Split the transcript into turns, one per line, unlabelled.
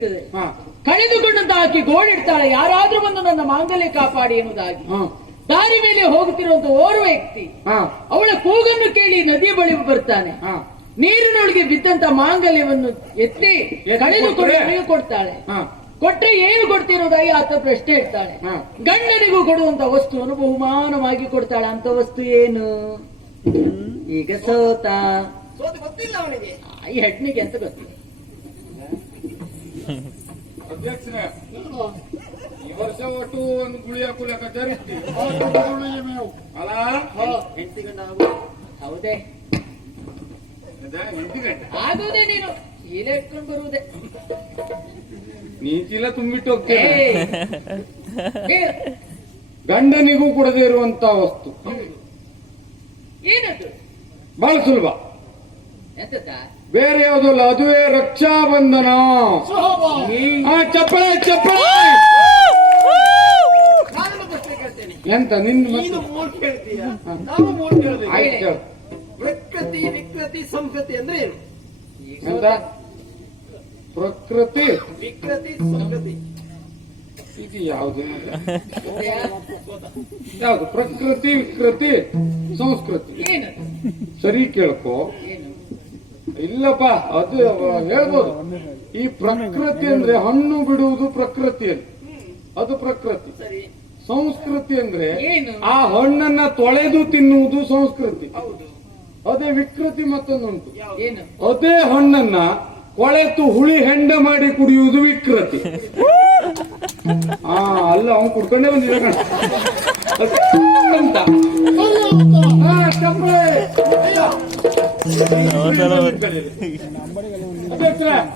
ಕಳೆದುಕೊಂಡಂತ ಆಕಿ ಗೋಳಿಡ್ತಾಳೆ, ಯಾರಾದ್ರೂ ಬಂದು ನನ್ನ ಮಾಂಗಲ್ಯ ಕಾಪಾಡಿ ಎನ್ನುವುದಾಗಿ. ದಾರಿ ಮೇಲೆ ಹೋಗುತ್ತಿರುವಂತ ಓರ್ವ ವ್ಯಕ್ತಿ ಅವಳ ಕೂಗನ್ನು ಕೇಳಿ ನದಿಯ ಬಳಿ ಬರ್ತಾನೆ. ನೀರಿನೊಳಗೆ ಬಿದ್ದಂತ ಮಾಂಗಲ್ಯವನ್ನು ಎತ್ತಿ ಕಳೆದುಕೊಂಡು ಅವನಿಗೆ ಕೊಡ್ತಾಳೆ. ಕೊಟ್ರೆ ಏನು ಕೊಡ್ತಿರೋದಾಗಿ ಆತ ಪ್ರಶ್ನೆ ಇಡ್ತಾಳೆ. ಗಂಡನಿಗೂ ಕೊಡುವಂತ ವಸ್ತುವನ್ನು ಬಹುಮಾನವಾಗಿ ಕೊಡ್ತಾಳೆ. ಅಂತ ವಸ್ತು ಏನು? ಈಗ ಸೋತ
ಗೊತ್ತಿಲ್ಲ ಅವನಿಗೆ,
ಈ ಹೆಣ್ಣಿಗೆ ಅಂತ ಗೊತ್ತಿಲ್ಲ.
ಅಧ್ಯಕ್ಷರೇ, ಈ ವರ್ಷ ಒಟ್ಟು ಒಂದು ಗುಳಿಯ ಕುಲಕ ಜರಿಸ್ತಿ ಅಲ್ಲ?
ಹೌದೇ ಆಗುವುದೇ, ನೀನು ಚೀಲ ಇಟ್ಕೊಂಡು ಬರುವುದೇ.
ನೀ ಚೀಲ ತುಂಬಿಟ್ಟು ಹೋಗ್ತೇನೆ. ಗಂಡನಿಗೂ ಕೊಡದೇ ಇರುವಂತ ವಸ್ತು
ಏನದು?
ಬಹಳ ಸುಲಭ,
ಎಂತ?
ಬೇರೆ ಯಾವುದಲ್ಲ, ಅದುವೇ ರಕ್ಷಾಬಂಧನ. ಚಪ್ಪಳೆ ಚಪ್ಪಳೆ ಎಂತ ನಿನ್ನ
ಮೂರು ಕೇಳ್ತೀಯ? ನಾವು ಮೂರು ಕೇಳ್ತೀವಿ.
ಆಯ್ತು.
ಪ್ರಕೃತಿ ವಿಕೃತಿ ಸಂಸ್ಕೃತಿ ಅಂದ್ರೆ ಏನು?
ಎಂತ? ಪ್ರಕೃತಿ
ವಿಕೃತಿ ಸಂಸ್ಕೃತಿ
ಇದು ಯಾವುದು? ಯಾವುದು? ಪ್ರಕೃತಿ ವಿಕೃತಿ ಸಂಸ್ಕೃತಿ.
ಏನದು?
ಸರಿ ಕೇಳ್ಕೊ. ಇಲ್ಲಪ್ಪ, ಅದು ಹೇಳ್ಬೋದು. ಈ ಪ್ರಕೃತಿ ಅಂದ್ರೆ ಹಣ್ಣು ಬಿಡುವುದು ಪ್ರಕೃತಿಯಲ್ಲಿ, ಅದು ಪ್ರಕೃತಿ. ಸಂಸ್ಕೃತಿ ಅಂದ್ರೆ ಆ ಹಣ್ಣನ್ನ ತೊಳೆದು ತಿನ್ನುವುದು ಸಂಸ್ಕೃತಿ. ಅದೇ ವಿಕೃತಿ ಮತ್ತೊಂದುಂಟು. ಅದೇ ಹಣ್ಣನ್ನ ಕೊಳೆತು ಹುಳಿ ಹೆಂಡ ಮಾಡಿ ಕುಡಿಯುವುದು ವಿಕೃತಿ. ಅಲ್ಲ, ಅವನು ಕುಡ್ಕೊಂಡೇ ಬಂದಿದೆ ಅಂತ. ಅಧ್ಯಕ್ಷರೇ,